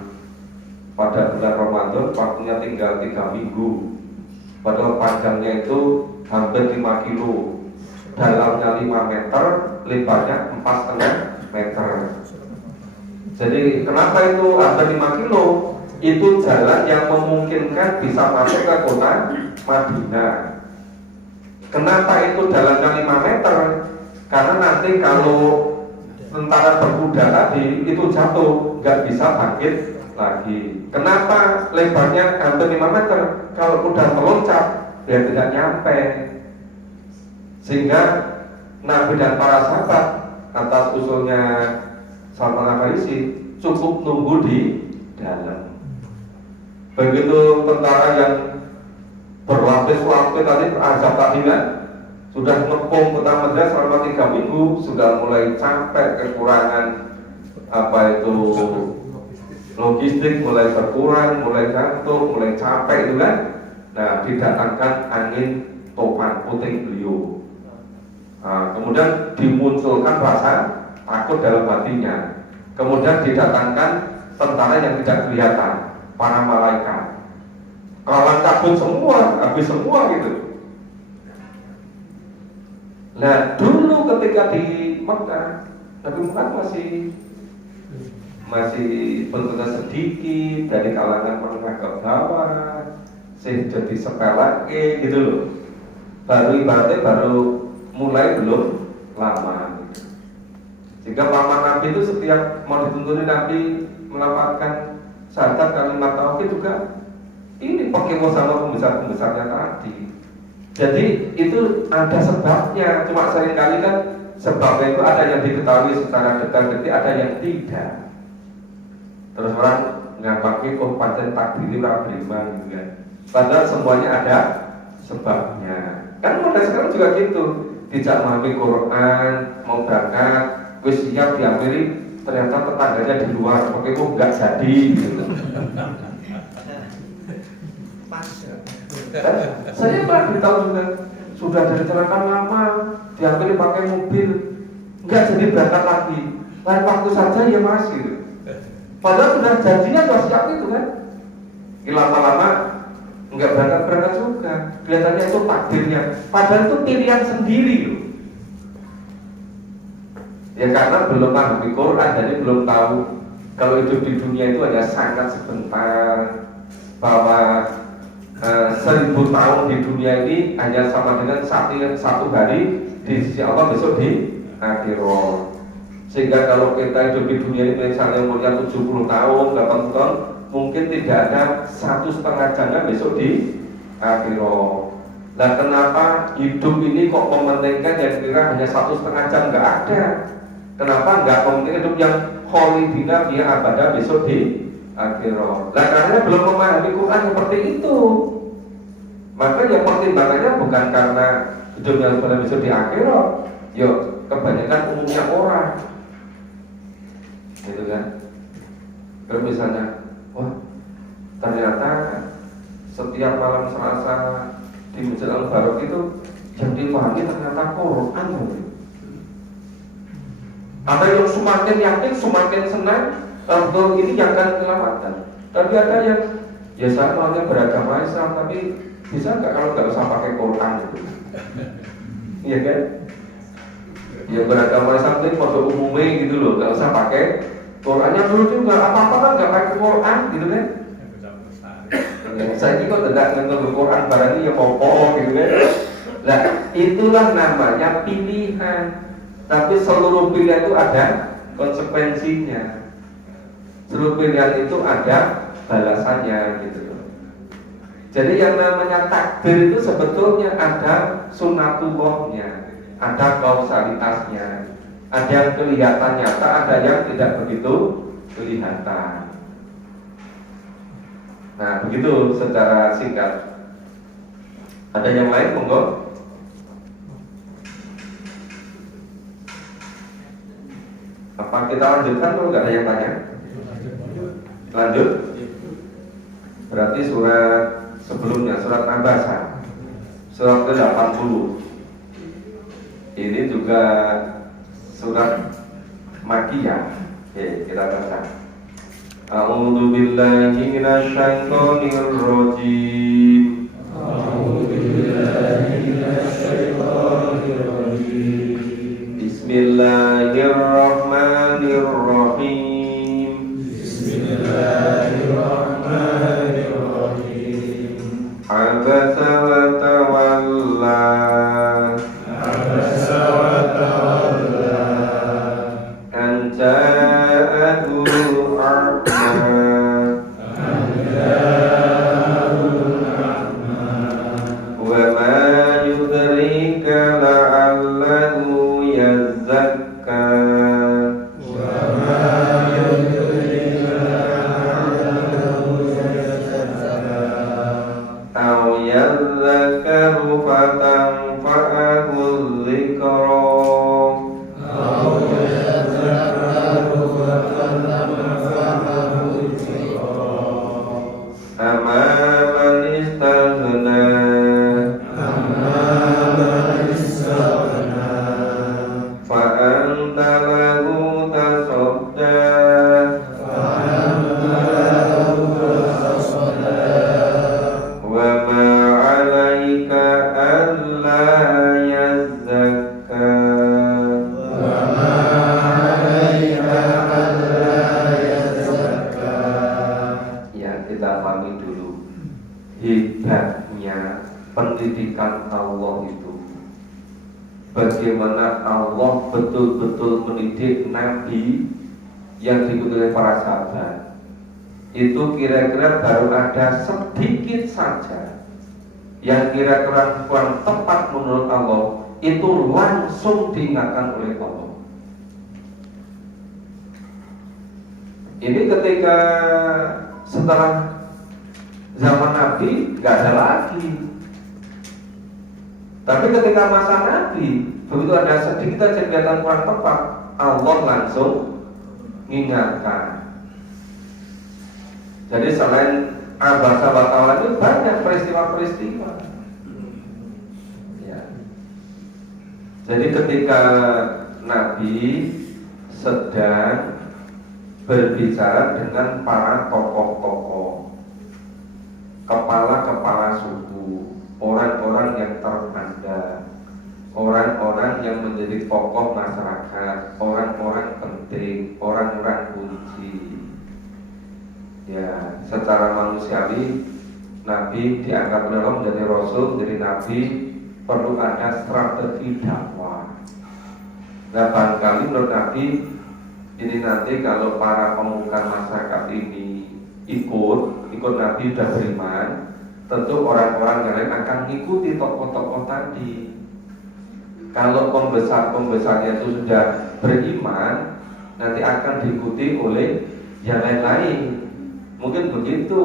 pada bulan Ramadan, waktunya tinggal 3 minggu, padahal panjangnya itu hampir 5 kilo, dalamnya 5 meter, lebarnya 4,5 meter. Jadi kenapa itu hampir 5 kilo? Itu jalan yang memungkinkan bisa masuk ke kota Madinah. Kenapa itu jalannya 5 meter? Karena nanti kalau tentara berkuda tadi itu jatuh, nggak bisa bangkit lagi. Kenapa lebarnya hampir 5 meter? Kalau kuda meloncat, dia tidak nyampe. Sehingga Nabi dan para sahabat atas usulnya Salman Al-Farisi cukup nunggu di dalam. Begitu tentara yang berlapis-lapis tadi azab tadi kan sudah ngepung kota Madinah selama 3 minggu, sudah mulai capek, kekurangan logistik mulai berkurang, mulai gantung, mulai capek itu kan. Nah, didatangkan angin topan puting beliung. Nah, kemudian dimunculkan rasa takut dalam hatinya. Kemudian didatangkan tentara yang tidak kelihatan, para malaikat. Kawan cabut semua, habis semua gitu. Nah, dulu ketika di Mekah, Nabi Muhammad masih bentuknya sedikit, dari kalangan menengah ke bawah, jadi sepele gitu loh. Baru ibaratnya baru mulai belum lama gitu. Sehingga paman Nabi itu setiap mau dituntuni Nabi melafalkan syahadat kalimat tauhid juga ini pakai sama pembesar-pembesarnya tadi. Jadi itu ada sebabnya, cuma seringkali kan sebabnya itu ada yang diketahui secara detail-detail, ada yang tidak. Terus orang nggak pakai pancen takdiri orang beriman gitu kan. Padahal semuanya ada sebabnya. Kan mulai sekarang juga gitu. Tidak memahami Quran, mau berangkat, wis siap diambil, ternyata tetangganya di luar, pakai kok nggak jadi gitu. Saya pernah beritahu juga, sudah dari celaka lama diambil pakai mobil, nggak jadi berangkat lagi. Lain waktu saja ya masih. Padahal sudah janjinya sudah siap itu kan. Lama-lama nggak berangkat juga. Kelihatannya itu takdirnya. Padahal itu pilihan sendiri loh. Ya karena belum paham Quran, jadi belum tahu Kalau hidup di dunia itu hanya sangat sebentar, bahwa 1000 tahun di dunia ini hanya sama dengan satu hari di sisi Allah besok di akhirat. Sehingga kalau kita hidup di dunia ini misalnya umurnya 70 tahun, 80 tahun, mungkin tidak ada 1,5 jamnya besok di akhirat. Nah, kenapa hidup ini kok mementingkan yang kira hanya 1,5 jam? Nggak ada. Kenapa nggak mementingkan hidup yang kholidina biya abada besok di akhirat? Nah, karena belum memahami Quran seperti itu. Maka ya pertimbangannya bukan karena hidup yang pada besok di akhirat. Yo, kebanyakan umumnya orang, gitu kan? Kalau misalnya, wah, ternyata setiap malam Selasa di Masjid Al-Barok itu yang dipahami ternyata Quran. Ada yang semakin yakin, semakin senang, kalau ini yang akan kelewatan. Tapi ada yang, ya saya maunya beragama Islam, tapi bisa nggak kalau nggak usah pakai Quran gitu? Iya kan? Ya beragama Islam itu pada umumnya gitu loh, nggak usah pakai Qurannya dulu juga, apa-apa kan nggak pakai Quran gitu kan? Saya juga tidak ngerti Quran barangnya ya pokok gitu kan? Nah itulah namanya pilihan. Tapi seluruh pilihan itu ada konsekuensinya. Seluruh pilihan itu ada balasannya gitu loh. Jadi yang namanya takdir itu sebetulnya ada sunnatullahnya, ada kausalitasnya, ada yang kelihatan nyata, ada yang tidak begitu kelihatan. Nah begitu secara singkat. Ada yang lain monggo? Apa kita lanjutkan kalau nggak ada yang tanya? Lanjut. Berarti surat sebelumnya, surat Abasa, surat ke-80. Ini juga surat Makkiyah. Oke, kita baca. A'udzu billahi minasyaitonir rajim. Bismillahirrahmanirrahim. Abasa wa tawalla. An ja'atul a'ma. Wa ma yudrika la'allahu yazakka. Aw yadhakkaru fatanfa'ahu dzikra. Amma man istaghna. Fa anta lahu tasadda. Wa ma 'alaika alla yazzakka. Ya, kita pahami dulu hebatnya pendidikan Allah itu. Bagaimana Allah betul-betul mendidik Nabi yang diikuti oleh para sahabat. Itu kira-kira baru ada sedikit saja yang kira-kira kurang tepat menurut Allah, itu langsung diingatkan oleh Allah. Ini ketika setelah zaman Nabi nggak ada lagi. Tapi ketika masa Nabi, begitu ada sedikit saja kelihatan kurang tepat, Allah langsung mengingatkan. Jadi selain abasa wa tawalla itu banyak peristiwa-peristiwa. Ya. Jadi ketika Nabi sedang berbicara dengan para tokoh-tokoh, kepala-kepala suku, orang-orang yang terpandang, orang-orang yang menjadi tokoh masyarakat, orang-orang penting, orang-orang kunci. Ya, secara manusiawi Nabi dianggap oleh Allah menjadi Rasul, menjadi Nabi, perlu ada strategi dakwah. Nah, barangkali menurut Nabi ini nanti kalau para pemuka masyarakat ini ikut Nabi sudah beriman, tentu orang-orang yang lain akan mengikuti tokoh-tokoh tadi. Kalau pembesar-pembesarnya itu sudah beriman, nanti akan diikuti oleh yang lain-lain. Mungkin begitu.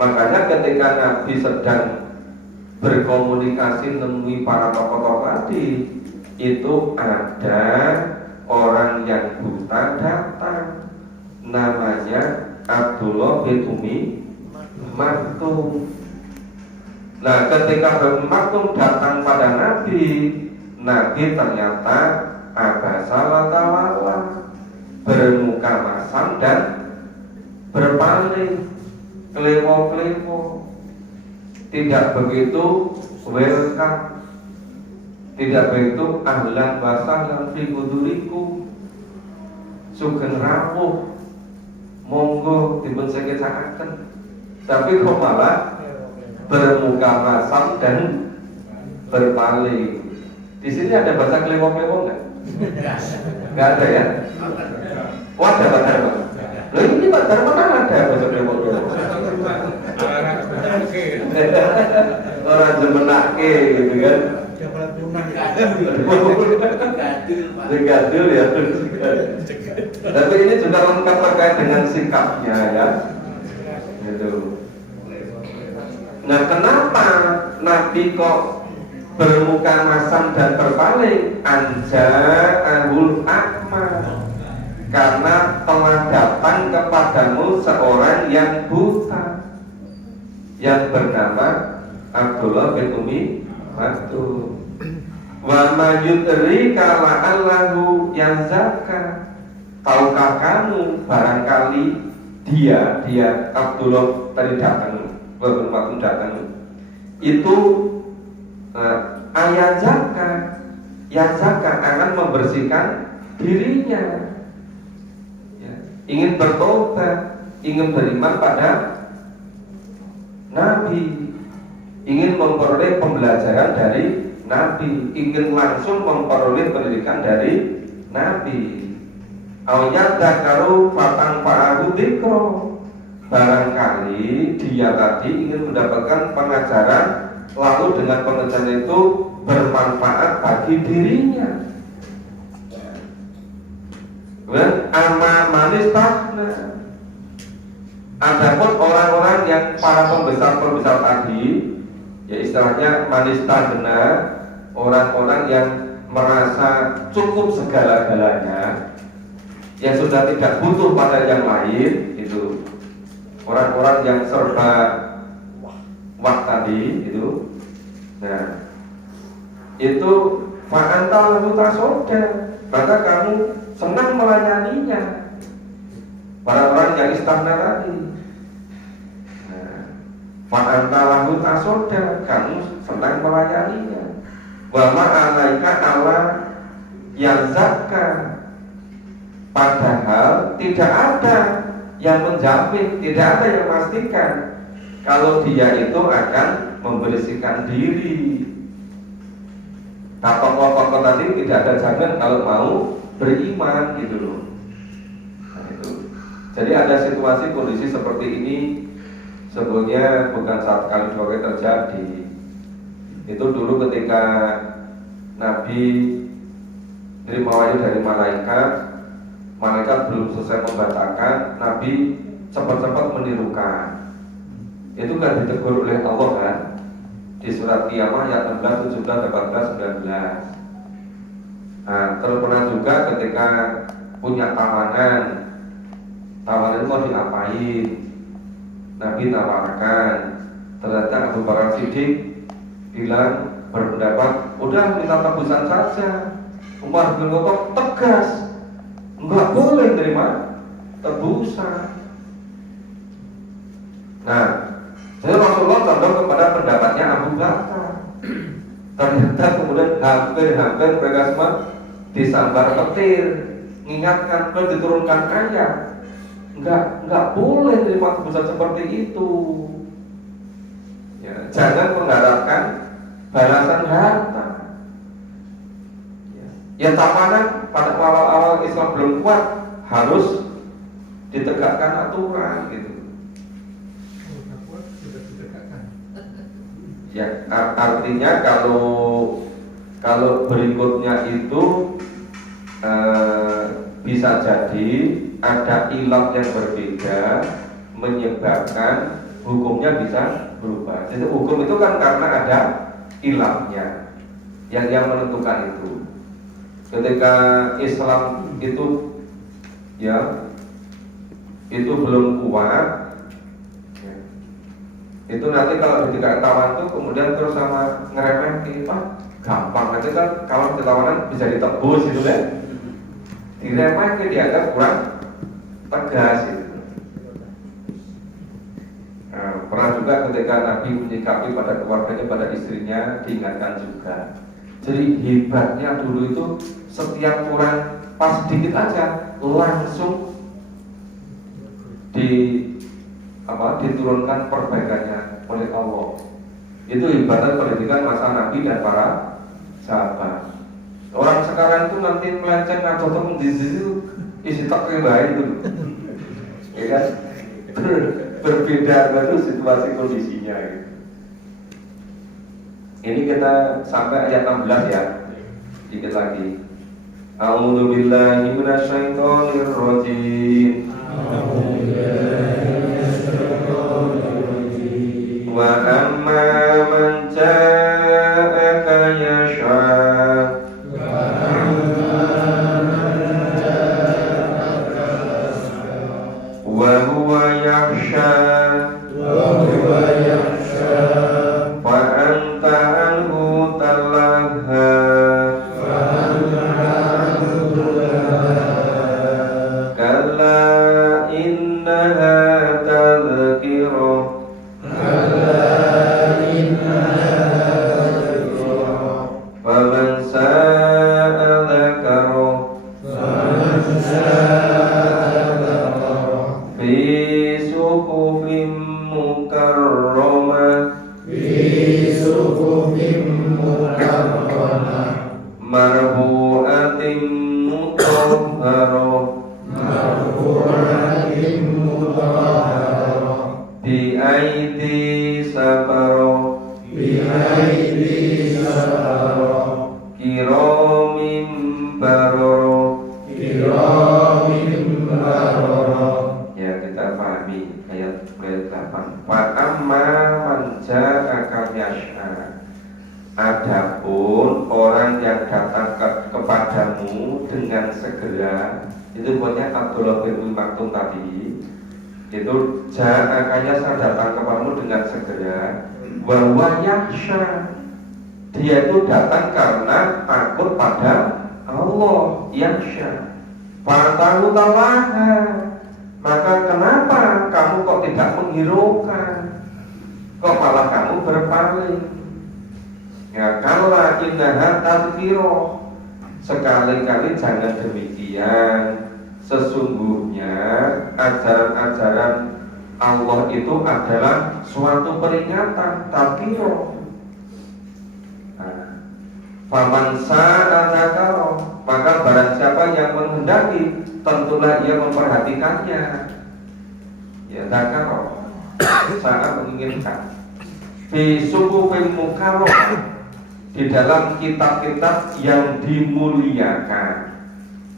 Makanya ketika Nabi sedang berkomunikasi menemui para tokoh-tokoh tadi, itu ada orang yang buta datang, namanya Abdullah bin Umi Maktum. Nah, ketika bin Maktum datang pada Nabi ternyata abasa tawalla, bermuka masam dan berpaling, klewo-klewo, tidak begitu welcome, tidak begitu ahlan wa sahlan fi hudurikum, sugeng rawuh, monggo dipun sekecakaken, tapi kok malah bermuka masam dan berpaling. Di sini ada bahasa klewo-klewo nggak? Nggak ada ya? Oh, ada Badar. Loh, ini Badar mana ada bahasa klewo-klewo? Orang jemenake gitu kan. Gadul ya. Tapi ini juga lengkap terkait dengan sikapnya ya. Gitu. Nah, kenapa Nabi kok bermuka masam dan berpaling? Anja'ahul a'ma, karena telah datang kepadamu seorang yang buta yang bernama Abdullah bin Umi Maktum. Wa ma yudrika la'allahu yazakka, tahukah kamu barangkali dia Abdullah tadi datang, Bin Maktum datang itu yang zaka akan membersihkan dirinya, ya, ingin bertobat, ingin beriman pada Nabi, ingin memperoleh pembelajaran dari Nabi, ingin langsung memperoleh pendidikan dari Nabi. Awiyat dakaru fatang fa'ahu dikro, barangkali dia tadi ingin mendapatkan pengajaran, lalu dengan pengajaran itu bermanfaat bagi dirinya. Dan ama manis tahna. Adapun orang-orang yang para pembesar-pembesar tadi, ya istilahnya manis tahna, orang-orang yang merasa cukup segala-galanya, yang sudah tidak butuh pada yang lain, itu orang-orang yang serba wah tadi itu. Nah, itu fa'anta lahu tasoda, maka kamu senang melayaninya, para orang yang istana tadi. Nah, fa'anta lahu tasoda, kamu senang melayaninya. Wa ma'alaika ala yang zakka, padahal tidak ada yang menjamin, tidak ada yang memastikan kalau dia itu akan membersihkan diri. Nah, tokoh-tokoh tadi tidak ada jaminan kalau mau beriman gitu loh. Nah, itu. Jadi ada situasi kondisi seperti ini sebetulnya bukan satu kali dua kali terjadi. Itu dulu ketika Nabi menerima wahyu dari malaikat belum selesai membacakan, Nabi cepat-cepat menirukan. Itu kan ditegur oleh Allah kan di surat Qiyamah ayat 16, 17, 18, 19. Nah, terus pernah juga ketika punya tawanan itu mau diapain, Nabi tawarkan. Ternyata Abu Bakar Siddiq bilang, berpendapat udah minta tebusan saja. Umar bin Khattab tegas, enggak boleh terima tebusan. Nah, jadi Rasulullah condong kepada pendapatnya Abu Bakar. Ternyata kemudian hampir mereka semua disambar petir, mengingatkan, diturunkan ayat. nggak boleh terima tebusan seperti itu. Ya, jangan mengharapkan balasan harta. Ya tawanan pada awal-awal Islam belum kuat harus ditegakkan aturan gitu. Ya artinya kalau berikutnya itu bisa jadi ada ilat yang berbeda menyebabkan hukumnya bisa berubah. Jadi hukum itu kan karena ada ilatnya yang menentukan itu. Ketika Islam itu ya itu belum kuat, ya, itu nanti kalau ketika tawan itu kemudian terus sama ngeremehin, gampang nanti kan kalau ketawanan bisa ditebus gitu kan, diremehin dianggap kurang tegas gitu. Nah, pernah juga ketika Nabi menyikapi pada keluarganya, pada istrinya, diingatkan juga. Jadi hebatnya dulu itu setiap kurang pas dikit aja langsung diturunkan perbaikannya oleh Allah. Itu ibarat pendidikan masa Nabi dan para sahabat. Orang sekarang itu nanti melenceng atau itu isi tak baik itu, ya kan? Berbeda baru situasi kondisinya. Gitu. Ini kita sampai ayat 16 ya, sedikit lagi. A'udzu billahi minasyaitonir rajim. Wa amma man ja'aka yasha wa huwa yakhsha fa anta anhu talaha kalla innaha tadhkirah faman sa'a dzakara fi suhufin mukarramah marfu'atin mutahharah bi aidi safarah kiramin bararah. Ya kita pahami ayat 8. Fa amma man ja'aka yas'a. Adapun orang yang datang kepadamu dengan segera, itu punya Abdullah bin Maktum tadi. Itu ja'aka yas'a, datang kepadamu dengan segera. Wa huwa yakhsha. Dia itu datang karena takut pada Allah, yakhsha. Fatahu talaha. Maka kenapa kamu kok tidak menghiraukan? Kok malah kamu berpaling? Ya kalla innaha tadhkirah. Sekali-kali jangan demikian. Sesungguhnya ajaran-ajaran Allah itu adalah suatu peringatan, tadhkirah. Faman sa'a dzakara, maka barang siapa yang menghendaki tentulah ia memperhatikannya. Ya dzakara, saat menginginkan. Fi suhufin mukarramah, di dalam kitab-kitab yang dimuliakan.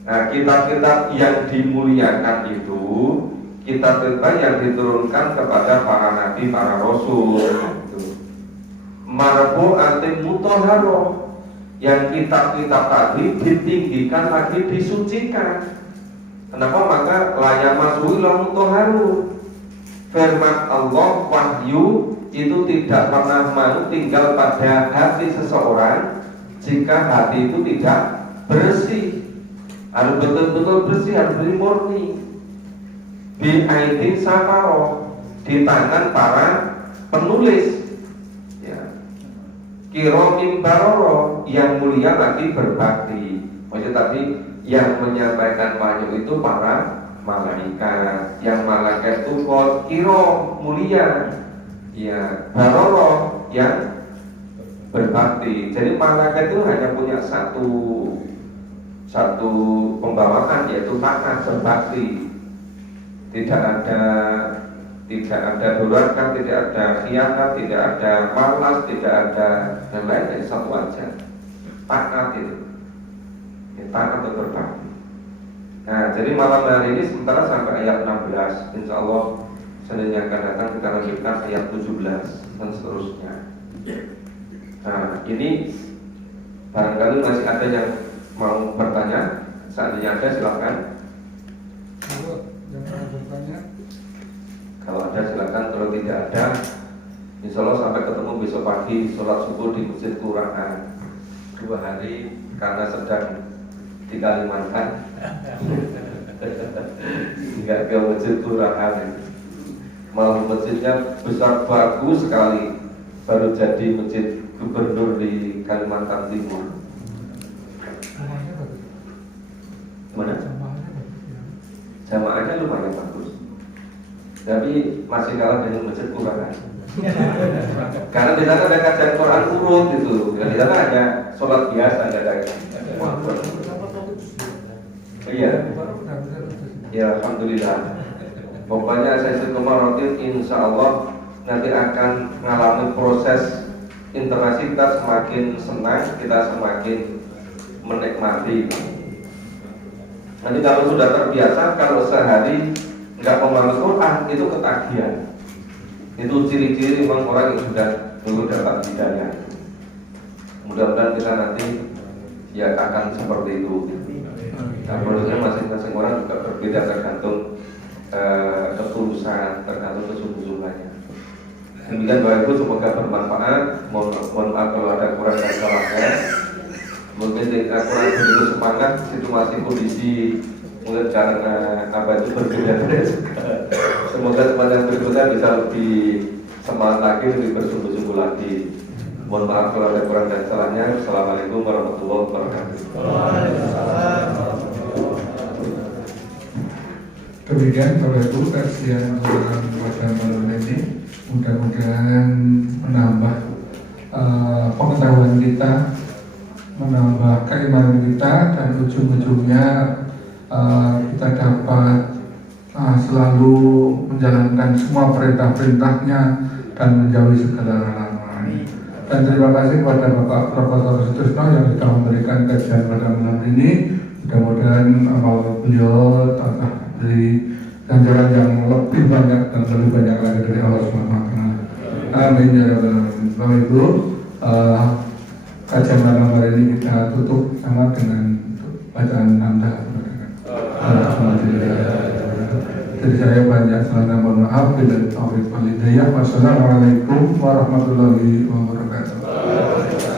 Nah, kitab-kitab yang dimuliakan itu kitab-kitab yang diturunkan kepada para nabi, para rasul. Marfu'atin mutahharah, yang kitab-kitab tadi ditinggikan lagi, disucikan. Kenapa? Maka layamasu ila mutahharu. Firman Allah, wahyu itu tidak pernah mau tinggal pada hati seseorang jika hati itu tidak bersih. Harus betul-betul bersih, harus murni. Bi aidin safaro, di tangan para penulis. Kiramin baroro, yang mulia lagi berbakti. Maksudnya tadi yang menyampaikan wahyu itu para malaikat, yang malaikat itu kiro mulia, ya baroro yang berbakti. Jadi malaikat itu hanya punya satu pembawaan, yaitu taat berbakti. Tidak ada durhaka, tidak ada khianat, tidak ada malas, tidak ada yang lain, satu aja. Taat itu, ya, taat atau berbakti. Nah, jadi malam hari ini sementara sampai ayat 16. Insya Allah Senin yang akan datang kita lanjutkan ayat 17 dan seterusnya. Nah, ini barangkali masih ada yang mau bertanya. Seandainya ada, silakan. Kalau ada silakan, kalau tidak ada, insya Allah sampai ketemu besok pagi sholat subuh di Masjid Kelurahan. 2 hari karena sedang di Kalimantan, nggak ke Masjid Kelurahan. Malah masjidnya besar bagus sekali, baru jadi masjid gubernur di Kalimantan Timur. Mana? Jamaahnya lumayan bagus, tapi masih kalah dengan Masjid Kelurahan. Karena di sana ada kajian Quran urut gitu, dan di sana ada sholat biasa, nggak ada. Iya. Ya alhamdulillah. Pokoknya sesi kemarotin insya Allah nanti akan mengalami proses interaksi, kita semakin senang, kita semakin menikmati. Nanti kalau sudah terbiasa, kalau sehari nggak memahami Quran itu ketagihan. Itu ciri-ciri memang orang yang sudah dulu dapat hidayah. Mudah-mudahan kita nanti ya akan seperti itu. Nah, menurutnya masing-masing orang juga berbeda tergantung ketulusan, tergantung kesungguh-sungguhannya. Demikian Bapak Ibu, semoga bermanfaat. Mohon maaf kalau ada kurang dan salahnya. Mungkin kurang begitu semangat, situasi kondisi mungkin karena apa itu berbeda-beda juga. Semoga semangat berikutnya bisa lebih semangat lagi, lebih bersungguh-sungguh lagi. Mohon maaf kalau ada kurang dan salahnya. Assalamualaikum warahmatullahi wabarakatuh. Demikian Bapak Ibu kajian pada malam ini, mudah-mudahan menambah pengetahuan kita, menambah keimanan kita, dan ujung-ujungnya kita dapat selalu menjalankan semua perintah-perintahnya dan menjauhi segala larangan. Dan terima kasih kepada Bapak Profesor Sutisno yang sudah memberikan kajian pada malam ini. Mudah-mudahan amal beliau dari ganjaran yang lebih banyak dan lebih banyak lagi dari Allah SWT. Amin ya rabbal alamin. Bapak Ibu, kajian malam hari ini kita tutup sama dengan bacaan hamdalah. Jadi saya banyak salah, mohon maaf. Bila taufiq wal hidayah. Wassalamualaikum warahmatullahi wabarakatuh.